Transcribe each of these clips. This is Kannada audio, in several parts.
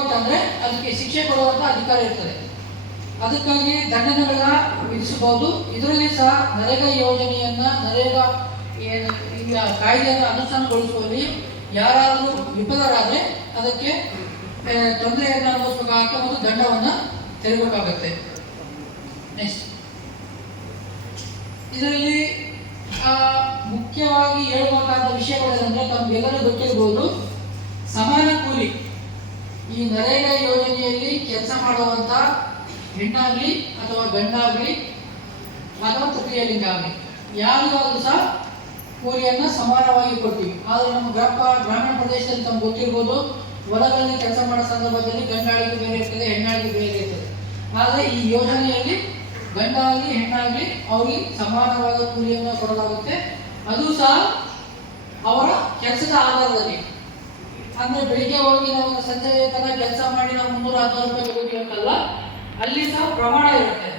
ಅಂತಂದ್ರೆ ಅದಕ್ಕೆ ಶಿಕ್ಷೆ ಕೊಡುವಂತ ಅಧಿಕಾರ ಇರ್ತದೆ. ಅದಕ್ಕಾಗಿ ದಂಡನೆಗಳನ್ನ ವಿಧಿಸಬಹುದು. ಇದರಲ್ಲಿ ಸಹ ನರೇಗಾ ಯೋಜನೆಯನ್ನ, ನರೇಗಾ ಕಾಯ್ದೆಯನ್ನು ಅನುಷ್ಠಾನಗೊಳಿಸುವಲ್ಲಿ ಯಾರಾದರೂ ವಿಫಲರಾದರೆ ಅದಕ್ಕೆ ತೊಂದರೆಯನ್ನು ಅನುಭವಿಸಬೇಕಾಗುತ್ತೆ ಮತ್ತು ದಂಡವನ್ನ ತೆರಬೇಕಾಗತ್ತೆ. ನೆಕ್ಸ್ಟ್ ಇದರಲ್ಲಿ ಮುಖ್ಯವಾಗಿ ಹೇಳಬೇಕಾದ ವಿಷಯಗಳೇನೆಂದ್ರೆ ತಮಗೆಲ್ಲರೂ ಗೊತ್ತಿರಬಹುದು ಸಮಾನ ಕೂಲಿ. ಈ ನರೇಗಾ ಯೋಜನೆಯಲ್ಲಿ ಕೆಲಸ ಮಾಡುವಂತ ಹೆಣ್ಣಾಗ್ಲಿ ಅಥವಾ ಗಂಡಾಗ್ಲಿ ಅಥವಾ ತೃತೀಯ ಲಿಂಗ ಆಗಲಿ ಯಾರಿಗಾದ್ರೂ ಸಹ ಕೂಲಿಯನ್ನ ಸಮಾನವಾಗಿ ಕೊಡ್ತೀವಿ. ಆದ್ರೆ ನಮ್ಮ ಗ್ರಾಮ ಗ್ರಾಮೀಣ ಪ್ರದೇಶದಲ್ಲಿ ತಮ್ಗೆ ಗೊತ್ತಿರ್ಬೋದು, ಹೊಲಗಳಲ್ಲಿ ಕೆಲಸ ಮಾಡೋ ಸಂದರ್ಭದಲ್ಲಿ ಗಂಡಾಳಿಗೆ ಬೇರೆ ಇರ್ತದೆ, ಹೆಣ್ಣಾಳಿಗೆ ಬೇರೆ ಇರ್ತದೆ. ಆದರೆ ಈ ಯೋಜನೆಯಲ್ಲಿ ಗಂಡಾಗಲಿ, ಹೆಣ್ಣಾಗಲಿ ಅವರಿಗೆ ಸಮಾನವಾದ ಕೂಲಿಯನ್ನು ಕೊಡಲಾಗುತ್ತೆ. ಅದು ಸಹ ಅವರ ಕೆಲಸದ ಆಧಾರದಲ್ಲಿ. ಅಂದ್ರೆ ಬೆಳಿಗ್ಗೆ ಹೋಗಿ ನಾವು ಸಂಜೆ ತನಕ ಕೆಲಸ ಮಾಡಿ ನಾವು ಮುನ್ನೂರ ಹದಿನಾರು ರೂಪಾಯಿ ತಗೋತೀವಲ್ಲ ಅಲ್ಲಿ ಸಹ ಪ್ರಮಾಣ ಇರುತ್ತೆ.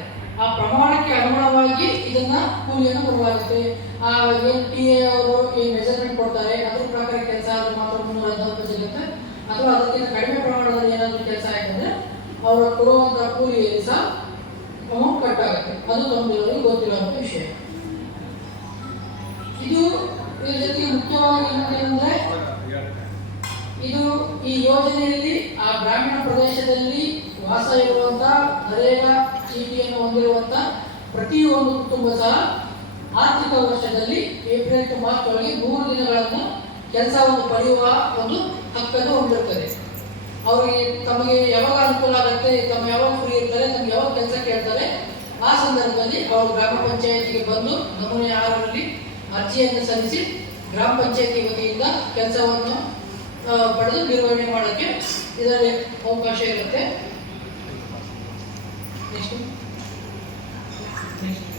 ಆ ಪ್ರಮಾಣಕ್ಕೆ ಅನುಗುಣವಾಗಿ ಇದನ್ನ ಕೂಲಿಯನ್ನು ಕೊಡಲಾಗುತ್ತೆ ಆ ಏನ್ ಟಿ ಎ ಅವರು ಈ ಮೆಜರ್ಮೆಂಟ್ ಕೊಡ್ತಾರೆ, ಅದ್ರ ಪ್ರಕಾರ ಕೆಲಸ ಆದ್ರೆ ಮಾತ್ರ ಮುನ್ನೂರ ಹದಿನಾರು ರೂಪಾಯಿ ಸಿಗುತ್ತೆ. ಅಥವಾ ಅದಕ್ಕಿಂತ ಕಡಿಮೆ ಪ್ರಮಾಣದಲ್ಲಿ ಏನಾದರೂ ಕೆಲಸ ಆಯ್ತಂದ್ರೆ, ಅವರು ಕೊಡುವಂತ ಕೂಲಿಯಲ್ಲಿ ಸಹ ಪ್ರತಿಯೊಂದು ಸಹ ಆರ್ಥಿಕ ವರ್ಷದಲ್ಲಿ ಏಪ್ರಿಲ್ ಟು ಮಾರ್ಚ್ ಒಳಗೆ ಮೂರು ದಿನಗಳನ್ನು ಕೆಲಸವನ್ನು ಪಡೆಯುವ ಒಂದು ಹಕ್ಕನ್ನು ಹೊಂದಿರುತ್ತದೆ. ಅವರಿಗೆ ತಮಗೆ ಯಾವಾಗ ಅನುಕೂಲ ಆಗುತ್ತೆ, ತಮ್ಮ ಯಾವಾಗ ಫ್ರೀ ಇರ್ತಾರೆ, ತಮ್ಗೆ ಯಾವಾಗ ಕೆಲಸ ಕೇಳ್ತಾರೆ, ಆ ಸಂದರ್ಭದಲ್ಲಿ ಅವರು ಗ್ರಾಮ ಪಂಚಾಯತಿಗೆ ಬಂದು ನಮೂನೆ ಆರರಲ್ಲಿ ಅರ್ಜಿಯನ್ನು ಸಲ್ಲಿಸಿ ಗ್ರಾಮ ಪಂಚಾಯತಿ ವತಿಯಿಂದ ಕೆಲಸವನ್ನು ಪಡೆದು ನಿರ್ವಹಣೆ ಮಾಡೋಕ್ಕೆ ಇದರಲ್ಲಿ ಅವಕಾಶ ಇರುತ್ತೆ. Next Next.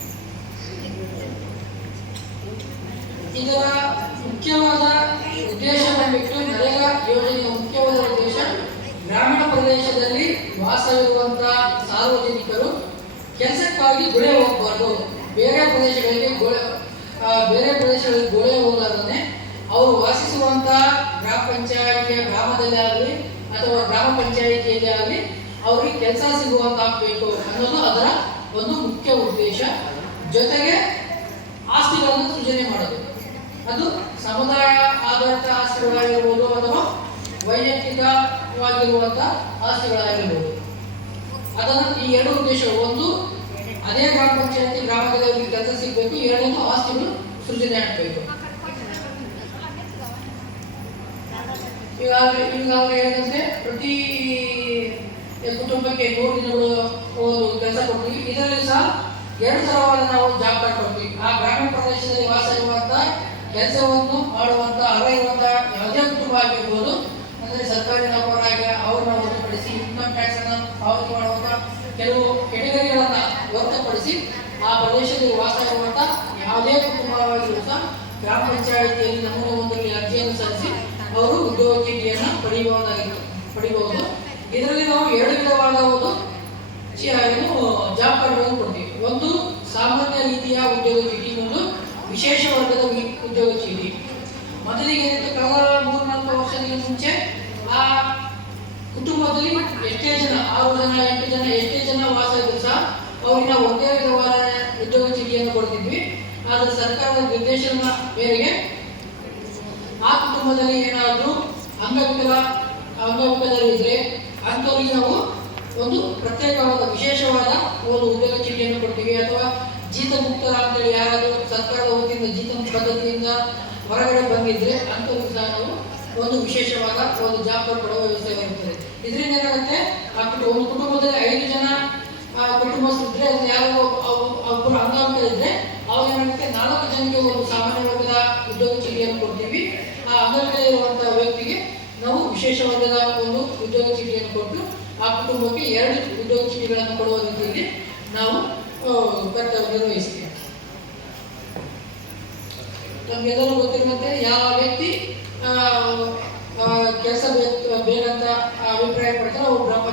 ಇದರ ಮುಖ್ಯವಾದ ಉದ್ದೇಶ ಬಂದ್ಬಿಟ್ಟು ನರೇಗಾ ಯೋಜನೆಯ ಮುಖ್ಯವಾದ ಉದ್ದೇಶ ಗ್ರಾಮೀಣ ಪ್ರದೇಶದಲ್ಲಿ ವಾಸವಿರುವಂತಹ ಸಾರ್ವಜನಿಕರು ಕೆಲಸಕ್ಕಾಗಿ ಗುಳೆ ಹೋಗಬಾರ್ದು. ಬೇರೆ ಪ್ರದೇಶಗಳಿಗೆ ಗುಳೆ ಬೇರೆ ಪ್ರದೇಶಗಳಿಗೆ ಗುಳೆ ಹೋಗಲಾರ್ದೇ ಅವರು ವಾಸಿಸುವಂತಹ ಗ್ರಾಮ ಪಂಚಾಯಿತಿಯ ಗ್ರಾಮದಲ್ಲಿ ಆಗಲಿ ಅಥವಾ ಗ್ರಾಮ ಪಂಚಾಯಿತಿಯಲ್ಲಿ ಆಗಲಿ ಅವರಿಗೆ ಕೆಲಸ ಸಿಗುವಂತಾಗಬೇಕು ಅನ್ನೋದು ಅದರ ಒಂದು ಮುಖ್ಯ ಉದ್ದೇಶ. ಜೊತೆಗೆ ಆಸ್ತಿಗಳನ್ನು ಸೃಜನೆ ಅದು ಸಮುದಾಯ ಆಧಾರಿತ ಆಸ್ತಿಗಳಾಗಿರ್ಬೋದು ಅಥವಾ ವೈಯಕ್ತಿಕವಾಗಿರುವಂತಹ ಆಸ್ತಿಗಳಾಗಿರ್ಬೋದು ಅದನ್ನು ಈ ಎರಡು ಉದ್ದೇಶಗಳು ಒಂದು, ಅದೇ ಗ್ರಾಮ ಪಂಚಾಯತಿ ಅವರಿಗೆ ಕೆಲಸ ಸಿಗಬೇಕು ಎರಡೊಂದು ಆಸ್ತಿಗಳು ಸೃಜನೆ ಆಗಬೇಕು. ಈಗಾಗಲೇ ಈಗಾಗಲೇ ಹೇಳಿದಂತೆ ಪ್ರತಿ ಕುಟುಂಬಕ್ಕೆ ಮೂರು ದಿನಗಳು ಕೆಲಸ ಕೊಡ್ತೀವಿ. ಇದರಲ್ಲಿ ಸಹ ಎರಡು ಸಾವಿರ ನಾವು ಜಾಬ್ ಕಾರ್ಡ್ ಕೊಡ್ತೀವಿ. ಆ ಗ್ರಾಮೀಣ ಪ್ರದೇಶದಲ್ಲಿ ವಾಸ ಇರುವಂತ ಕೆಲಸವನ್ನು ಮಾಡುವಂತ ಅರ್ಹ ಇರುವಂತ ಯಾವುದೇ ಕುಟುಂಬ ಆಗಿರ್ಬೋದು ಅಂದ್ರೆ ಸರ್ಕಾರಿ ನೌಕರರಾಗಿ ಅವ್ರನ್ನ ಹೊರತುಪಡಿಸಿ ಇನ್ಕಮ್ ಟ್ಯಾಕ್ಸ್ ಅನ್ನ ಪಾವತಿ ಮಾಡುವಂತ ಕೆಲವು ಕೆಟಗರಿಗಳನ್ನ ಹೊರತುಪಡಿಸಿ ಆ ಪ್ರದೇಶದಲ್ಲಿ ವಾಸ ಇರುವಂತ ಯಾವುದೇ ಕುಟುಂಬವಾಗಿರುವಂತ ಗ್ರಾಮ ಪಂಚಾಯಿತಿಯಲ್ಲಿ ನಮ್ಮ ಒಂದು ಅರ್ಜಿಯನ್ನು ಸಲ್ಲಿಸಿ ಅವರು ಉದ್ಯೋಗಿಯನ್ನು ಪಡೆಯುವುದಾಗಿ ಪಡಿಬಹುದು. ಇದರಲ್ಲಿ ನಾವು ಎರಡು ವಿಧವಾದ ಒಂದು ಜಾಬ್ ಕಾರ್ಡ್ಗಳನ್ನು ಕೊಡ್ತೀವಿ. ಒಂದು ಸಾಮಾನ್ಯ ರೀತಿಯ ಉದ್ಯೋಗ ವಿಶೇಷ ವರ್ಗದ ಉದ್ಯೋಗ ಚೀಟಿ ಮೊದಲಿಗೆ ಕಳೆದ ಮೂರ್ನಾಲ್ಕು ವರ್ಷಗಳ ಮುಂಚೆ ಆ ಕುಟುಂಬದಲ್ಲಿ ಎಷ್ಟೇ ಜನ, ಆರು ಜನ, ಎಂಟು ಜನ, ಎಷ್ಟೇ ಜನ ವಾಸ ಇದ್ರು ಸಹ ಅವ್ರಿಗೆ ನಾವು ಒಂದೇ ವಿಧವಾದ ಉದ್ಯೋಗ ಚೀಟಿಯನ್ನು ಕೊಡ್ತಿದ್ವಿ. ಆದರೆ ಸರ್ಕಾರದ ನಿರ್ದೇಶನ ಮೇರೆಗೆ ಆ ಕುಟುಂಬದಲ್ಲಿ ಏನಾದರೂ ಅಂಗವಿಕಲ ಅಂಗವಿಕಲರಿದ್ರೆ ಅಂಥವ್ರಿಗೆ ನಾವು ಒಂದು ಪ್ರತ್ಯೇಕವಾದ, ವಿಶೇಷವಾದ ಒಂದು ಉದ್ಯೋಗ ಚೀಟಿಯನ್ನು ಕೊಡ್ತೀವಿ. ಅಥವಾ ಜೀತ ಮುಕ್ತರ ಅಂತೇಳಿ ಯಾರಾದರೂ ಸರ್ಕಾರದ ವತಿಯಿಂದ ಜೀತ ಪದ್ಧತಿಯಿಂದ ಹೊರಗಡೆ ಬಂದಿದ್ರೆ ಅಂಥವ್ರಿಗೆ ಸಹ ನಾವು ಒಂದು ವಿಶೇಷವಾದ ಒಂದು ಜಾಬ್ ಕೊಡುವ ವ್ಯವಸ್ಥೆ ಇರ್ತದೆ ಇದರಿಂದ ಏನಾಗುತ್ತೆ? ಆ ಒಂದು ಕುಟುಂಬದಲ್ಲಿ ಐದು ಜನ ಕುಟುಂಬಸ್ಥರಿದ್ರೆ ಅದು ಯಾರು ಒಬ್ಬರು ಅಂಗವಿಕಲಿದ್ರೆ ಅವಾಗ ಏನಾಗುತ್ತೆ? ನಾಲ್ಕು ಜನಕ್ಕೆ ಒಂದು ಸಾಮಾನ್ಯ ವರ್ಗದ ಉದ್ಯೋಗ ಚೀಟಿಯನ್ನು ಕೊಡ್ತೀವಿ. ಆ ಅಂಗವಿಕಲ ಇರುವಂತಹ ವ್ಯಕ್ತಿಗೆ ನಾವು ವಿಶೇಷ ವರ್ಗದ ಒಂದು ಉದ್ಯೋಗ ಚೀಟಿಯನ್ನು ಕೊಟ್ಟು ಆ ಕುಟುಂಬಕ್ಕೆ ಎರಡು ಉದ್ಯೋಗ ಚೀಟಿಗಳನ್ನು ಕೊಡುವ ರೀತಿಯಲ್ಲಿ ನಾವು ಆ, ಇಷ್ಟೇ. ನಮ್ಗೆಲ್ಲರೂ ಗೊತ್ತಿರುವಂತೆ ಯಾವ ವ್ಯಕ್ತಿ ಕೆಲಸ ಬೇಕು ಬೇಕಂತ ಅಭಿಪ್ರಾಯ ಪಡ್ತಾರೆ ಅವರು ಗ್ರಾಮ